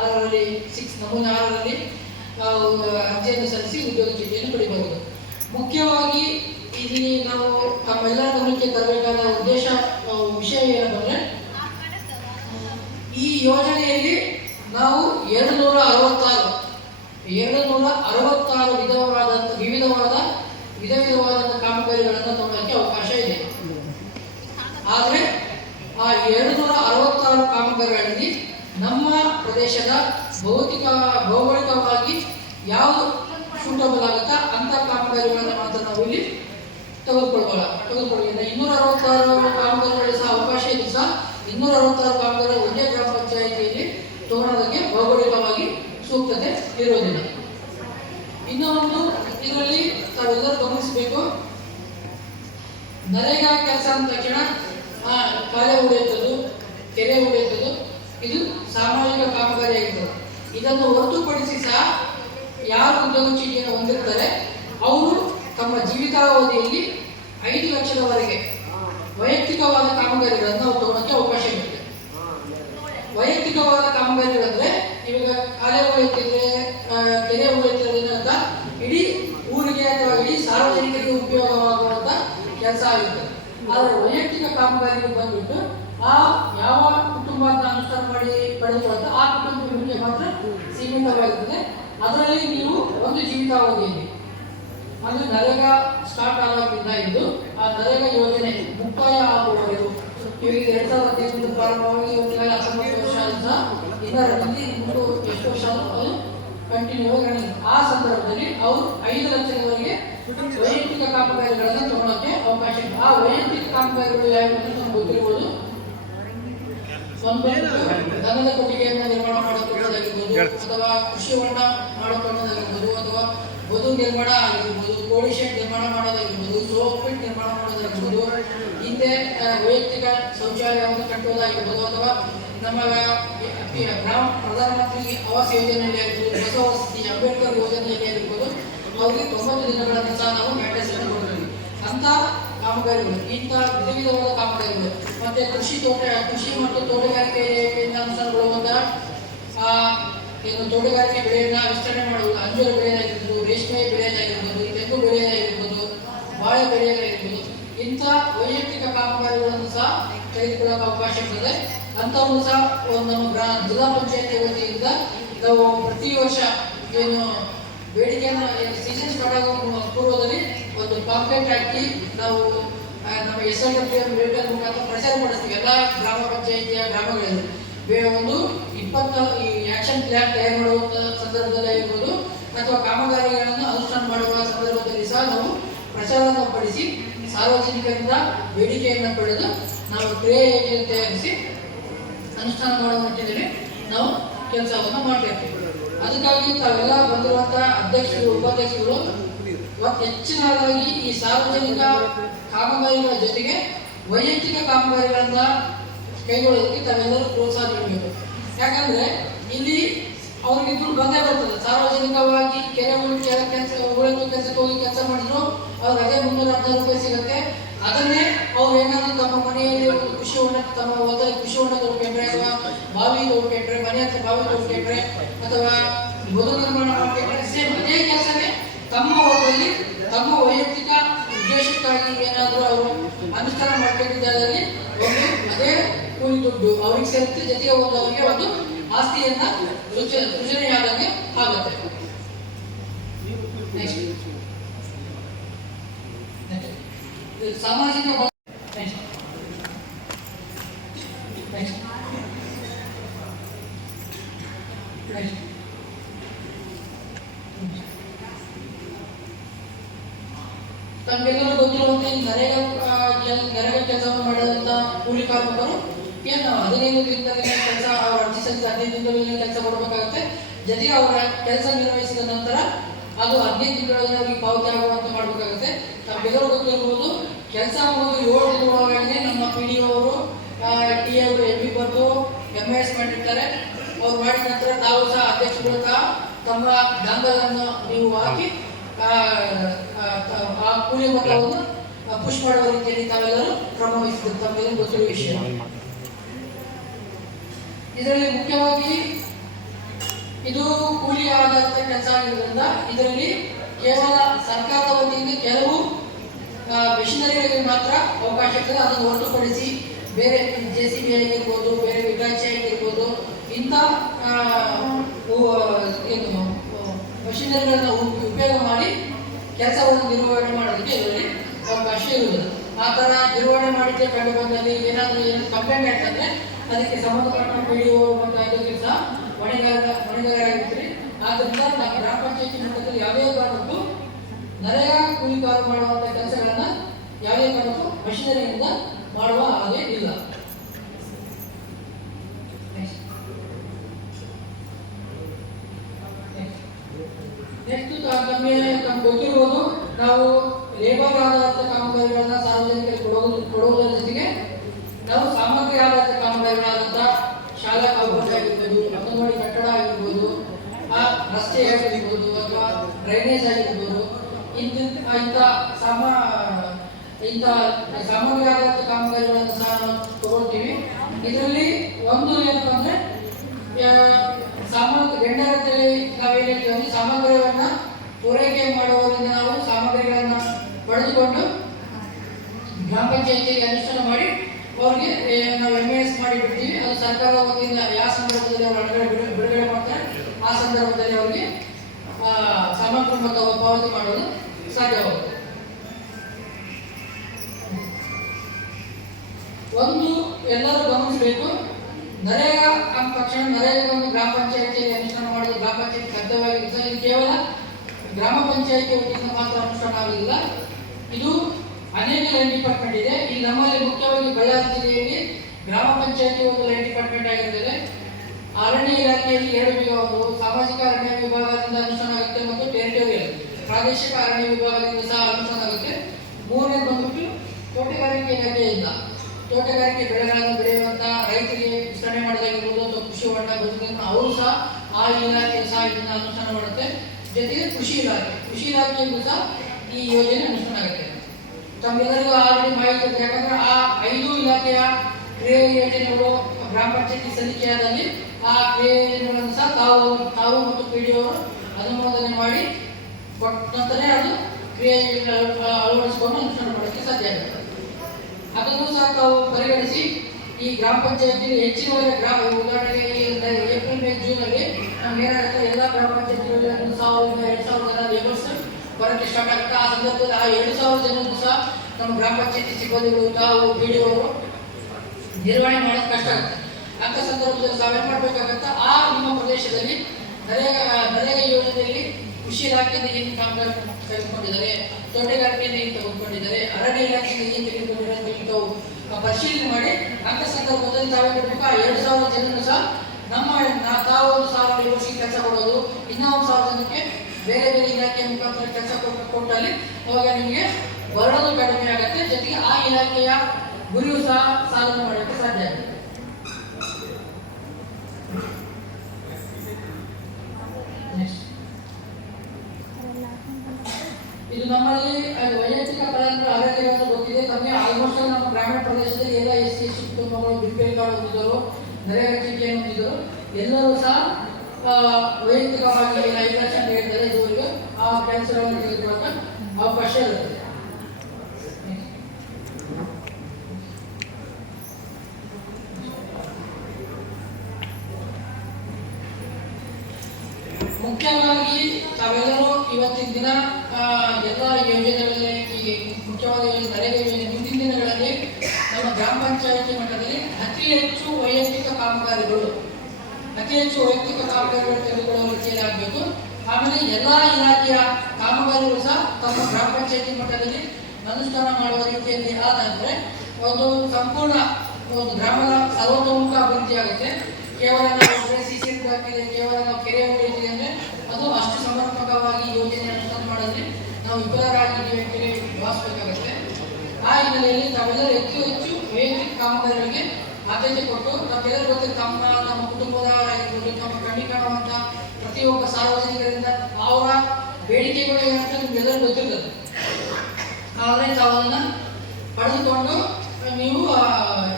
ಆರರಲ್ಲಿ ಸಿಕ್ಸ್ ನಮೂನೆ ಆರರಲ್ಲಿ ಅರ್ಜಿಯನ್ನು ಸಲ್ಲಿಸಿ ಉದ್ಯೋಗ ಚೀಟಿಯನ್ನು ಪಡಿಬಹುದು ಮುಖ್ಯವಾಗಿ ಇಲ್ಲಿ ನಾವು ತಮ್ಮೆಲ್ಲರ ಗಮನಕ್ಕೆ ತರಬೇಕಾದ ಉದ್ದೇಶ ವಿಷಯ ಏನಂದ್ರೆ ಈ ಯೋಜನೆಯಲ್ಲಿ ನಾವು ಎರಡು ನೂರ ಅರವತ್ತಾರು ಎರಡು ನೂರ ಅರವತ್ತಾರು ವಿಧವಾದಂಥ ವಿವಿಧವಾದ ವಿಧ ವಿಧವಾದಂಥ ಕಾಮಗಾರಿಗಳನ್ನು ತಗೊಳ್ಳೋಕ್ಕೆ ಅವಕಾಶ ಇದೆ. ಆದರೆ ಆ ಎರಡು ನೂರ ಅರವತ್ತಾರು ಕಾಮಗಾರಿಗಳಲ್ಲಿ ನಮ್ಮ ಪ್ರದೇಶದ ಭೌತಿಕ, ಭೌಗೋಳಿಕವಾಗಿ ಯಾವುದು ಸೂಟಬಲ್ ಆಗುತ್ತಾ ಅಂತ ಕಾಮಗಾರಿಗಳನ್ನು ಮಾತ್ರ ನಾವು ಇಲ್ಲಿ ತೆಗೆದುಕೊಳ್ಳೋಣ ತೆಗೆದುಕೊಳ್ಳೋಣ ಇನ್ನೂರ ಅರವತ್ತಾರು ಕಾಮಗಾರಿಗಳಲ್ಲಿ ಸಹ ಅವಕಾಶ ಇದೆ ಸಹ. ಇನ್ನೂರ ಅರವತ್ತಾರು ಕಾಮಗಾರಿ ಒಂದೇ ಗ್ರಾಮ ಪಂಚಾಯಿತಿಯಲ್ಲಿ ತಗೊಳ್ಳೋದಕ್ಕೆ ಭೌಗೋಳಿಕವಾಗಿ ಸೂಕ್ತತೆ ಇರುವುದಿಲ್ಲ. ಇನ್ನೊಂದು, ಇದರಲ್ಲಿ ತಾವೆಲ್ಲರೂ ಗಮನಿಸಬೇಕು. ನರೇಗಾ ಕೆಲಸ ಅಂದ ತಕ್ಷಣ ಕಾಲೆ ಹೊಡೆಯುತ್ತದೆ ಕೆರೆ ಉಳಿಯುತ್ತದ್ದು ಇದು ಸಾಮಾಜಿಕ ಕಾಮಗಾರಿಯಾಗಿರ್ತದೆ. ಇದನ್ನು ಹೊರತುಪಡಿಸಿ ಸಹ ಯಾರು ಉದ್ಯೋಗ ಚೀಟಿಯನ್ನು ಹೊಂದಿರ್ತಾರೆ, ಅವರು ತಮ್ಮ ಜೀವಿತಾವಧಿಯಲ್ಲಿ ಐದು ಲಕ್ಷದವರೆಗೆ ವೈಯಕ್ತಿಕವಾದ ಕಾಮಗಾರಿಗಳನ್ನು ಅವರು ತಗೊಳಕ್ಕೆ ಅವಕಾಶ ಇರುತ್ತೆ. ವೈಯಕ್ತಿಕವಾದ ಕಾಮಗಾರಿಗಳಂದ್ರೆ ಇವಾಗ ಕಾಲೇ ಹೋಯ್ತಿದ್ರೆ ಕೆರೆ ಹೋಯ್ತಿರೋದ್ರಿಂದ ಇಡೀ ಊರಿಗೆ ಅಥವಾ ಇಡೀ ಸಾರ್ವಜನಿಕರಿಗೆ ಉಪಯೋಗವಾಗುವಂತ ಕೆಲಸ ಆಗುತ್ತೆ. ಆದರೆ ವೈಯಕ್ತಿಕ ಕಾಮಗಾರಿಗೆ ಬಂದ್ಬಿಟ್ಟು ಆ ಯಾವ ಕುಟುಂಬ ಅನುಷ್ಠಾನ ಮಾಡಿ ಪಡೆದುಕೊಳ್ಳುತ್ತೆ ಆ ಕುಟುಂಬಕ್ಕೆ ಮಾತ್ರ ಸೀಮಿತವಾಗಿರ್ತದೆ ಅದರಲ್ಲಿ ನೀವು ಒಂದು ಜೀವಿತಾವಧಿಯಲ್ಲಿ ಅದು ನರೇಗಾ ಸ್ಟಾರ್ಟ್ ಆಗೋದ್ರಿಂದ ಇದ್ದು ಆ ನರೇಗಾ ಯೋಜನೆ ಮುಕ್ತಾಯ ಆಗುವವರೆಗೂ ಇವಾಗ ಎರಡ್ ಸಾವಿರದ ಹದಿನೈದರಿಂದ ಪ್ರಾರಂಭವಾಗಿ ಒಂದು ಹತ್ತೊಂಬತ್ತು ವರ್ಷ ಅಂತ ಇನ್ನರಲ್ಲಿ ಮುಂದೆ ಎಷ್ಟು ವರ್ಷ ಆದ್ರೂ ಅದು ಕಂಟಿನ್ಯೂ ಆಗಿ ನಡೆಯುತ್ತೆ. ಆ ಸಂದರ್ಭದಲ್ಲಿ ಅವರು ಐದು ಲಕ್ಷದವರೆಗೆ ವೈಯಕ್ತಿಕ ಕಾಮಗಾರಿಗಳನ್ನು ತಗೊಳ್ಳೋಕೆ ಅವಕಾಶ ಇದೆ. ಆ ವೈಯಕ್ತಿಕ ಕಾಮಗಾರಿಗಳು ಯಾವ ಅಂತ ನಮ್ಗೆ ಗೊತ್ತಿರ್ಬೋದು. ದನದ ಕೊಟ್ಟಿಗೆಯನ್ನು ನಿರ್ಮಾಣ ಮಾಡಿಕೊಳ್ಳೋದಾಗಿರ್ಬೋದು ಅಥವಾ ಕೃಷಿ ಹೊಂಡ ಮಾಡಿಕೊಳ್ಳೋದಾಗಿರ್ಬೋದು ಅಥವಾ ಬದು ನಿರ್ಮಾಣ ಆಗಿರ್ಬೋದು ಕೋಳಿ ಶೆಡ್ ನಿರ್ಮಾಣ ಮಾಡೋದಾಗಿರ್ಬೋದು ಸೋಪ್ ಪಿಟ್ ನಿರ್ಮಾಣ ಮಾಡೋದಾಗಿರ್ಬೋದು ಹಿಂದೆ ವೈಯಕ್ತಿಕ ಶೌಚಾಲಯವನ್ನು ಕಟ್ಟುವುದಾಗಿರ್ಬೋದು ಅಥವಾ ನಮ್ಮ ಗ್ರಾಮ ಪ್ರಧಾನಮಂತ್ರಿ ಆವಾಸ್ ಯೋಜನೆಯಲ್ಲಿ ಆಗಿರ್ಬೋದು ಹೊಸ ವಸತಿ ಅಂಬೇಡ್ಕರ್ ಯೋಜನೆಯಲ್ಲಿ ಆಗಿರ್ಬೋದು ಅವರಿಗೆ ತೊಂಬತ್ತು ದಿನಗಳನ್ನು ಸಹ ನಾವು ಮ್ಯಾಟರ್ಸನ್ನು ಕೊಡ್ತೀವಿ ಅಂತ ಕಾಮಗಾರಿಗಳು ಇಂಥ ವಿಧ ವಿಧವಾದ ಕಾಮಗಾರಿಗಳು ಮತ್ತೆ ಕೃಷಿ ತೋಟ ಕೃಷಿ ಮತ್ತು ತೋಟಗಾರಿಕೆ ಅನುಸಾರಗೊಳ್ಳುವಂತ ಆ, ಏನು ತೋಟಗಾರಿಕೆ ಬೆಳೆಯನ್ನ ವಿಸ್ತರಣೆ ಮಾಡುವುದು ಅಂಜೂರ ಬೆಳೆಯೋದಾಗಿರ್ಬೋದು ರೇಷ್ಮೆ ಬೆಳೆಯೋದಾಗಿರ್ಬೋದು ತೆಂಗು ಬೆಳೆಯೋದಾಗಿರ್ಬೋದು ಬಾಳೆ ಬೆಳೆಯೋದಾಗಿರ್ಬೋದು ಇಂಥ ವೈಯಕ್ತಿಕ ಕಾಮಗಾರಿಗಳನ್ನು ಸಹ ತೆಗೆದುಕೊಳ್ಳೋಕೆ ಅವಕಾಶ ಇರ್ತದೆ. ಅಂಥವನ್ನು ಸಹ ನಮ್ಮ ಗ್ರಾ ಜಿಲ್ಲಾ ಪಂಚಾಯತಿ ವತಿಯಿಂದ ನಾವು ಪ್ರತಿ ವರ್ಷ ಏನು ಬೇಡಿಕೆಯನ್ನು ಸೀಸನ್ ಸ್ಟಾರ್ಟ್ ಆಗೋ ಪೂರ್ವದಲ್ಲಿ ಒಂದು ಪಾಂಪ್ಲೆಟ್ ಹಾಕಿ ನಾವು ನಮ್ಮ ಎಸ್ ಎಲ್ ಎಂ ರೇಟರ್ ಮುಖಾಂತರ ಪ್ರಚಾರ ಮಾಡಿಸ್ತೀವಿ. ಎಲ್ಲ ಗ್ರಾಮ ಪಂಚಾಯಿತಿಯ ಗ್ರಾಮಗಳಲ್ಲಿ. ಒಂದು ಇಪ್ಪತ್ತ, ಈ ಆಕ್ಷನ್ ಪ್ಲ್ಯಾನ್ ತಯಾರು ಮಾಡುವಂಥ ಸಂದರ್ಭದಲ್ಲಿ ಆಗಿರ್ಬೋದು, ಅಥವಾ ಕಾಮಗಾರಿಗಳನ್ನು ಅನುಷ್ಠಾನ ಮಾಡುವ ಸಂದರ್ಭದಲ್ಲಿ ಸಹ ನಾವು ಪ್ರಚಾರವನ್ನು ಪಡಿಸಿ, ಸಾರ್ವಜನಿಕರಿಂದ ಬೇಡಿಕೆಯನ್ನು ಪಡೆದು ನಾವು ಕ್ರಿಯೆ ಯೋಜನೆ ತಯಾರಿಸಿ ಅನುಷ್ಠಾನ ಮಾಡುವ ನಿಟ್ಟಿನಲ್ಲಿ ನಾವು ಕೆಲಸವನ್ನು ಮಾಡಬೇಕು. ಅದಕ್ಕಾಗಿ ತಾವೆಲ್ಲ ಬಂದಿರುವಂತಹ ಅಧ್ಯಕ್ಷರು, ಉಪಾಧ್ಯಕ್ಷರು ಹೆಚ್ಚಿನದಾಗಿ ಈ ಸಾರ್ವಜನಿಕ ಕಾಮಗಾರಿಗಳ ಜೊತೆಗೆ ವೈಯಕ್ತಿಕ ಕಾಮಗಾರಿಗಳನ್ನ ಕೈಗೊಳ್ಳೋದಕ್ಕೆ ತಾವೆಲ್ಲರೂ ಪ್ರೋತ್ಸಾಹ ನೀಡಬೇಕು. ಯಾಕಂದ್ರೆ ಇಲ್ಲಿ ಅವ್ರಿಗೆ ದುಡ್ಡು ಬಂದೇ ಬರ್ತದೆ. ಸಾರ್ವಜನಿಕವಾಗಿ ಕೆರೆ ಕೆರೆ ಕೆಲಸ ಕೆಲಸಕ್ಕೆ ಹೋಗಿ ಕೆಲಸ ಮಾಡಿದ್ರು ಅವ್ರಿಗೆ ಅದೇ ಮುನ್ನೂರ ಹದಿನಾರು ರೂಪಾಯಿ ಸಿಗುತ್ತೆ. ಅದನ್ನೇ ಅವ್ರು ಏನಾದ್ರು ತಮ್ಮ ಮನೆಯಲ್ಲಿ ಒಂದು ಕೃಷಿ ತಮ್ಮ ಹೊಲದಲ್ಲಿ ಕೃಷಿ ಹೊಂಡ ಅಥವಾ ಬಾವಿ ತೋಡ್ಕೊಂಡ್ರೆ ಮನೆ ಹತ್ರ ಬಾವಿ ತೋಡ್ಕೊಂಡ್ರೆ ಅಥವಾ ಬದು ನಿರ್ಮಾಣ ಮಾಡ್ಕೊಂಡ್ರೆ ಸೇಮ್ ಅದೇ ಕೆಲಸನೇ ತಮ್ಮ ಹೊಲದಲ್ಲಿ ತಮ್ಮ ವೈಯಕ್ತಿಕ ಉದ್ದೇಶಕ್ಕಾಗಿ ಏನಾದರೂ ಅವರು ಅನುಷ್ಠಾನ ಮಾಡ್ಕೊಂಡಿದ್ದಾದಲ್ಲಿ ಒಂದು ಅದೇ ಕೂಲಿ ದುಡ್ಡು, ಅವ್ರಿಗೆ ಸೇರುತ್ತೆ ಜೊತೆಗೆ ಒಂದು ಅವರಿಗೆ ಒಂದು ಆಸ್ತಿಯನ್ನ ಸೃಜ, ಸೃಜನೆಯಾದಂಗೆ ಆಗುತ್ತೆ Next. ಇದು ಸಾಮಾಜಿಕ. ತಮಗೆಲ್ಲರೂ ಗೊತ್ತಿರುವಂತೆ ಈ ನರೇಗಾ ನರೇಗಾ ಕೆಲಸವನ್ನು ಮಾಡಿದಂತ ಕೂಲಿ ಕಾರ್ಮಿಕರು ಏನು ಹದಿನೈದು ದಿನದಲ್ಲಿ ಕೆಲಸ ಅವ್ರ ಅರ್ಜಿ ಸಲ್ಲಿಸಿ ಹದಿನೈದು ದಿನದಲ್ಲಿ ಕೆಲಸ ಕೊಡಬೇಕಾಗುತ್ತೆ. ಜೊತೆಗೆ ಅವರ ಕೆಲಸ ನಿರ್ವಹಿಸಿದ ನಂತರ ಅದು ಹದಿನೈದು ದಿನಗಳಲ್ಲಿ ಅವರಿಗೆ ಪಾವತಿ ಆಗುವಂತೆ ಮಾಡಬೇಕಾಗುತ್ತೆ. ತಮಗೆಲ್ಲರೂ ಗೊತ್ತಿರ್ಬೋದು ಕೆಲಸ ಮುಗಿದು ಏಳು ದಿನದೊಳಗಡೆ ನಮ್ಮ ಪಿ ಡಿ ಅವರು ಟಿ ಅವರು ಎಂ ಪಿ ಬಂದು ಎಂ ಎಸ್ ಮಾಡಿರ್ತಾರೆ. ಅವ್ರು ಮಾಡಿದ ನಂತರ ತಾವು ಸಹ ಅಧ್ಯಕ್ಷ ಮೂಲಕ ತಮ್ಮ ದಾಂಗಲನ್ನು ನೀವು ಹಾಕಿ, ಆ ಕೂಲಿ ಮೊತ್ತವನ್ನು ಪುಷ್ ಮಾಡುವ ರೀತಿಯಲ್ಲಿ ತಾವೆಲ್ಲರೂ ಕ್ರಮ ವಹಿಸಿದ್ರು ತಮ್ಮೆಲ್ಲ ಗೊತ್ತಿರುವ ವಿಷಯ. ಇದರಲ್ಲಿ ಮುಖ್ಯವಾಗಿ ಇದು ಕೂಲಿ ಆಧಾರಿತ ಕೆಲಸ ಆಗಿರೋದ್ರಿಂದ ಇದರಲ್ಲಿ ಕೇವಲ ಸರ್ಕಾರದ ವತಿಯಿಂದ ಕೆಲವು ಮೆಷಿನರಿಗಳಿಗೆ ಮಾತ್ರ ಅವಕಾಶ ಇರ್ತದೆ. ಅದನ್ನು ಹೊರತುಪಡಿಸಿ ಬೇರೆ ಜೆ ಸಿ ಬಿ ಆಗಿರ್ಬೋದು ಬೇರೆ ವಿಗಾಚಿ ಆಗಿರ್ಬೋದು ಇಂಥ ಏನು ಮಷಿನರಿಗಳನ್ನು ಉಪಯೋಗ ಮಾಡಿ ಕೆಲಸವನ್ನು ನಿರ್ವಹಣೆ ಮಾಡೋದಕ್ಕೆ ಇದರಲ್ಲಿ ಅವಕಾಶ ಇರುವುದು ಆ ಥರ ನಿರ್ವಹಣೆ ಮಾಡಿದ್ದೆ ಕಂಡು ಬಂದಲ್ಲಿ ಏನಾದರೂ ಏನು ಕಂಪ್ಲೇಂಟ್ ಆಯ್ತಂದ್ರೆ ಅದಕ್ಕೆ ಸಂಬಂಧಪಟ್ಟ ಪಿ ಡಿ ಒ ಮತ್ತು ಅದಕ್ಕೆ ಸಹ ಹೊಣೆಗಾರ ಹೊಣೆಗಾರಾಗಿರ್ತೀರಿ ಆದ್ದರಿಂದ ನಮ್ಮ ಗ್ರಾಮ ಪಂಚಾಯತಿ ಹಂತದಲ್ಲಿ ಯಾವುದೇ ಕಾರಣಕ್ಕೂ ನರೇಗಾ ಕೂಲಿಕಾರು ಮಾಡುವಂತಹ ಕೆಲಸಗಳನ್ನ ಯಾವುದೇ ಕಾರಣಕ್ಕೂ ಮಷಿನರಿಯಿಂದ ಮಾಡುವ ಹಾಗೆ ಇಲ್ಲ. ಎಷ್ಟು ನಮಗೆ ಗೊತ್ತಿರುವುದು ನಾವು ಲೇಬರ್ ಆಧಾರಿತ ಕಾಮಗಾರಿಗಳನ್ನ ಸಾರ್ವಜನಿಕರಿಗೆ ಕೊಡುವುದು ಕೊಡುವುದರ ಜೊತೆಗೆ ನಾವು ಸಾಮಗ್ರಿ ಆಧಾರಿತ ಕಾಮಗಾರಿಗಳಾದಂಥ ಶಾಲಾ ಕಾಂಪೌಂಡ್ ಆಗಿರ್ಬೋದು, ಅಂಗನವಾಡಿ ಕಟ್ಟಡ ಆಗಿರ್ಬೋದು, ಆ ರಸ್ತೆ ಆಗಿರ್ಬೋದು, ಅಥವಾ ಡ್ರೈನೇಜ್ ಆಗಿರ್ಬೋದು ಇಂಥ ಸಮ, ಇಂಥ ಸಾಮಗ್ರಿ ಆಧಾರಿತ ಕಾಮಗಾರಿಗಳನ್ನು ಸಹ ನಾವು ತಗೊಳ್ತೀವಿ. ಇದರಲ್ಲಿ ಒಂದು ಏನಪ್ಪ ಅಂದ್ರೆ ಸಮಗ್ರ ಅಂತೇಳಿ ನಾವೇನು ಹೇಳ್ತೀವಿ ಸಾಮಗ್ರಿಗಳನ್ನ ಪೂರೈಕೆ ಮಾಡುವುದರಿಂದ ನಾವು ಸಾಮಗ್ರಿಗಳನ್ನ ಪಡೆದುಕೊಂಡು ಗ್ರಾಮ ಪಂಚಾಯಿತಿಗೆ ಅನುಷ್ಠಾನ ಮಾಡಿ ಅವ್ರಿಗೆ ನಾವು ಎಂ ಎಸ್ ಮಾಡಿ ಬಿಡ್ತೀವಿ. ಅದು ಸರ್ಕಾರ ವತಿಯಿಂದ ಯಾವ ಸಂದರ್ಭದಲ್ಲಿ ಅವರು ಹೊರಗಡೆ ಬಿಡು- ಬಿಡುಗಡೆ ಮಾಡ್ತಾರೆ, ಆ ಸಂದರ್ಭದಲ್ಲಿ ಅವರಿಗೆ ಸಮಗ್ರ ಮೊತ್ತ ಪಾವತಿ ಮಾಡಲು ಸಾಧ್ಯವಾಗುತ್ತೆ ಒಂದು, ಎಲ್ಲರೂ ಗಮನಿಸಬೇಕು. ನರೇಗಾ ಅಂದ ತಕ್ಷಣ ನರೇಗಾವನ್ನು ಗ್ರಾಮ ಪಂಚಾಯತಿಯಲ್ಲಿ ಅನುಷ್ಠಾನ ಮಾಡೋದು ಗ್ರಾಮ ಪಂಚಾಯತಿ ಕರ್ತವ್ಯವಾಗಿರುತ್ತೆ ಇದು ಕೇವಲ ಗ್ರಾಮ ಪಂಚಾಯಿತಿ ವತಿಯಿಂದ ಮಾತ್ರ ಅನುಷ್ಠಾನ ಆಗಲಿಲ್ಲ ಇದು ಅನೇಕ ಲೈನ್ ಡಿಪಾರ್ಟ್ಮೆಂಟ್ ಇದೆ. ಈ ನಮ್ಮಲ್ಲಿ ಮುಖ್ಯವಾಗಿ ಬಳ್ಳಾರಿ ಜಿಲ್ಲೆಯಲ್ಲಿ ಗ್ರಾಮ ಪಂಚಾಯತಿ ಒಂದು ಲೈನ್ ಡಿಪಾರ್ಟ್ಮೆಂಟ್ ಆಗಿರ್ತದೆ. ಅರಣ್ಯ ಇಲಾಖೆಯಲ್ಲಿ ಎರಡು ವಿಭಾಗವು ಸಾಮಾಜಿಕ ಅರಣ್ಯ ವಿಭಾಗದಿಂದ ಅನುಷ್ಠಾನ ಆಗುತ್ತೆ ಮತ್ತು ಪ್ರಾದೇಶಿಕ ಅರಣ್ಯ ವಿಭಾಗದಿಂದ ಸಹ ಅನುಷ್ಠಾನ ಆಗುತ್ತೆ ಮೂರನೇ ಬಂದ್ಬಿಟ್ಟು ತೋಟಗಾರಿಕೆ ಇಲಾಖೆಯಿಂದ. ತೋಟಗಾರಿಕೆ ಬೆಳೆಗಳನ್ನು ಬೆಳೆಯುವಂತಹ ರೈತರಿಗೆ ವಿಸ್ತರಣೆ ಮಾಡೋದಾಗಿರ್ಬೋದು ಅಥವಾ ಕೃಷಿ ಹೊಂಡ ಬದುಕನ್ನು ಅವರು ಸಹ ಆ ಇಲಾಖೆ ಸಹ ಇದನ್ನು ಅನುಷ್ಠಾನ ಮಾಡುತ್ತೆ. ಜೊತೆಗೆ ಕೃಷಿ ಇಲಾಖೆ. ಕೃಷಿ ಇಲಾಖೆಯಿಂದ ಸಹ ಈ ಯೋಜನೆ ಅನುಷ್ಠಾನ ಆಗುತ್ತೆ. ತಮ್ಗೆಲ್ಲರಿಗೂ ಆಲ್ರೆಡಿ ಮಾಹಿತಿ ಯಾಕಂದ್ರೆ ಆ ಐದು ಇಲಾಖೆಯ ಕ್ರಿಯೆ ಯೋಜನೆಗಳು, ಗ್ರಾಮ ಪಂಚಾಯತಿ ಸಲ್ಲಿಕೆಯಾದಲ್ಲಿ ಆ ಕ್ರಿಯೆ ಯೋಜನೆಗಳನ್ನು ಸಹ ತಾವು ತಾವು ಮತ್ತು ಪಿ ಡಿ ಅವರು ಅನುಮೋದನೆ ಮಾಡಿ ಕೊಟ್ಟ ನಂತರನೇ ಅದು ಕ್ರಿಯೆ ಯೋಜನೆ ಅಳವಡಿಸಿಕೊಂಡು ಅನುಷ್ಠಾನ ಮಾಡೋಕ್ಕೆ ಸಾಧ್ಯ ಆಗುತ್ತೆ. ಅದನ್ನು ಸಹ ತಾವು ಪರಿಗಣಿಸಿ, ಈ ಗ್ರಾಮ ಪಂಚಾಯತಿ ಹೆಚ್ಚಿನ ಗ್ರಾಮ, ಉದಾಹರಣೆಗೆ ಏಪ್ರಿಲ್ ಮೇ ಜೂನಲ್ಲಿ ನಮ್ಗೆ ಏನಾಗುತ್ತೆ, ಎಲ್ಲ ಗ್ರಾಮ ಪಂಚಾಯತಿಗಳಲ್ಲಿ ಒಂದು ಸಾವಿರದಿಂದ ಎರಡು ಸಾವಿರದ ಜನ ಲೇಬರ್ಸ್ ಬರೋಕ್ಕೆ ಸ್ಟಾರ್ಟ್ ಆಗ್ತಾ ಆ ಸಂದರ್ಭದಲ್ಲಿ ಆ ಎರಡು ಸಾವಿರ ಜನಕ್ಕೂ ಸಹ ನಮ್ಮ ಗ್ರಾಮ ಪಂಚಾಯತಿ ಸಿಬ್ಬಂದಿಗಳು, ತಾವು, ಪಿ ಡಿ ಅವರು ನಿರ್ವಹಣೆ ಮಾಡೋದು ಕಷ್ಟ ಆಗುತ್ತೆ. ಅಂಥ ಸಂದರ್ಭದಲ್ಲಿ ತಾವೇನು ಮಾಡ್ಬೇಕಾಗತ್ತ, ಆ ನಿಮ್ಮ ಪ್ರದೇಶದಲ್ಲಿ ನರೇಗಾ ನರೇಗಾ ಯೋಜನೆಯಲ್ಲಿ ಕೃಷಿ ಇಲಾಖೆಯಿಂದ ಏನು ಕಾಮಗಾರಿ ತೆಗೆದುಕೊಂಡಿದ್ದಾರೆ ತೋಟಗಾರಿಕೆಯಿಂದ ಏನು ತೆಗೆದುಕೊಂಡಿದ್ದಾರೆ, ಅರಣ್ಯ ಇಲಾಖೆಯಿಂದ ಏನು ತೆಗೆದುಕೊಂಡಿದ್ದಾರೆ ಅಂತ ಪರಿಶೀಲನೆ ಮಾಡಿ, ಅಂತ ಸಂದರ್ಭದಲ್ಲಿ ತಾವೇ ಆ ಎರಡು ಸಾವಿರ ಜನರು ಸಹ ನಮ್ಮ ತಾವು ಒಂದು ಸಾವಿರ ಲೇಬರ್ಸ್ಗೆ ಕೆಲಸ ಕೊಡೋದು, ಇನ್ನೂ ಒಂದು ಸಾವಿರ ಜನಕ್ಕೆ ಬೇರೆ ಬೇರೆ ಇಲಾಖೆಯ ಮುಖಾಂತರ ಕೆಲಸ ಕೊಟ್ಟು ಕೊಟ್ಟಲ್ಲಿ ಅವಾಗ ನಿಮಗೆ ಬರೋದು ಕಡಿಮೆ ಆಗುತ್ತೆ, ಜೊತೆಗೆ ಆ ಇಲಾಖೆಯ ಗುರಿಯು ಸಹ ಸಾಧನೆ ಮಾಡೋಕ್ಕೆ ಸಾಧ್ಯ ಆಗುತ್ತೆ Next. ಇದು ನಮ್ಮಲ್ಲಿ ವೈಯಕ್ತಿಕ ಫಲಾನುಭವಿ ಆರೋಗ್ಯ ಗೊತ್ತಿದೆ. ನಮಗೆ ಆಲ್ಮೋಸ್ಟ್ ನಮ್ಮ ಗ್ರಾಮೀಣ ಪ್ರದೇಶದಲ್ಲಿ ಎಲ್ಲ ಎಸ್ ಸಿ ಕುಟುಂಬಗಳು ಬಿ ಪಿ ಎಲ್ ಕಾರ್ಡ್ ಹೊಂದಿದ್ದರು ನರೇಗಾ ಚೀಟಿಯನ್ನು ಹೊಂದಿದ್ದರು. ಎಲ್ಲರೂ ಸಹ ವೈಯಕ್ತಿಕವಾಗಿ ಐದು ಲಕ್ಷ ಹೇಳ್ತಾರೆ. ಇದುವರೆಗೂ ಆ ಕ್ಯಾನ್ಸರ್ ತೆಗೆದುಕೊಳ್ಳೋಕೆ ಅವಕಾಶ ಇರುತ್ತೆ. ಮುಖ್ಯವಾಗಿ ತಾವೆಲ್ಲರೂ ಇವತ್ತಿನ ದಿನ ಆ, ಎಲ್ಲ ಯೋಜನೆಗಳಲ್ಲಿ ಈ ಮುಖ್ಯವಾದ ಯೋಜನೆ ನರೇಗಾ ಯೋಜನೆ ಮುಂದಿನ ದಿನಗಳಲ್ಲಿ ನಮ್ಮ ಗ್ರಾಮ ಪಂಚಾಯತಿ ಮಟ್ಟದಲ್ಲಿ ಅತಿ ಹೆಚ್ಚು ವೈಯಕ್ತಿಕ ಕಾಮಗಾರಿಗಳು. ಅತಿ ಹೆಚ್ಚು ವೈಯಕ್ತಿಕ ಕಾಮಗಾರಿಗಳು ತೆಗೆದುಕೊಳ್ಳುವ ರೀತಿಯಲ್ಲಿ ಆಗಬೇಕು ಆಮೇಲೆ ಎಲ್ಲ ಇಲಾಖೆಯ ಕಾಮಗಾರಿಗಳು ಸಹ ತಮ್ಮ ಗ್ರಾಮ ಪಂಚಾಯತಿ ಮಟ್ಟದಲ್ಲಿ ಅನುಷ್ಠಾನ ಮಾಡುವ ರೀತಿಯಲ್ಲಿ ಆದಂದ್ರೆ ಒಂದು ಸಂಪೂರ್ಣ ಒಂದು ಗ್ರಾಮದ ಸರ್ವತೋಮುಖ ಅಭಿವೃದ್ಧಿ ಆಗುತ್ತೆ. ಕೇವಲ ನಾವು ಸಿ ಕೇವಲ ನಾವು ಕೆರೆ ಹೋಗಿದ್ದೀವಿ ಅಂದ್ರೆ ಅದು ಅಷ್ಟು ಸಮರ್ಪಕವಾಗಿ ಯೋಜನೆ ಅನುಷ್ಠಾನ ಮಾಡಿದ್ರೆ ನಾವು ವಿಫಲರಾಗಿದ್ದೀವಿ ಅಂತೇಳಿ ಭಾವಿಸಬೇಕಾಗುತ್ತೆ. ಆ ಹಿನ್ನೆಲೆಯಲ್ಲಿ ತಾವೆಲ್ಲರೂ ಹೆಚ್ಚು ಹೆಚ್ಚು ವೈಯಕ್ತಿಕ ಕಾಮಗಾರಿಗಳಿಗೆ ಆದ್ಯತೆ ಕೊಟ್ಟು ನಮ್ಗೆಲ್ಲರೂ ಗೊತ್ತಿದೆ ತಮ್ಮ, ನಮ್ಮ ಕುಟುಂಬದವರಾಗಿರ್ಬೋದು ತಮ್ಮ ಕಣ್ಣಿಗೆ ಕಾಣುವಂಥ ಪ್ರತಿಯೊಬ್ಬ ಸಾರ್ವಜನಿಕರಿಂದ ಅವರ ಬೇಡಿಕೆಗಳು ಏನಂತ ನಿಮ್ಗೆಲ್ಲರೂ ಗೊತ್ತಿರ್ತದೆ. ಆದರೆ ತಾವನ್ನ ಪಡೆದುಕೊಂಡು ನೀವು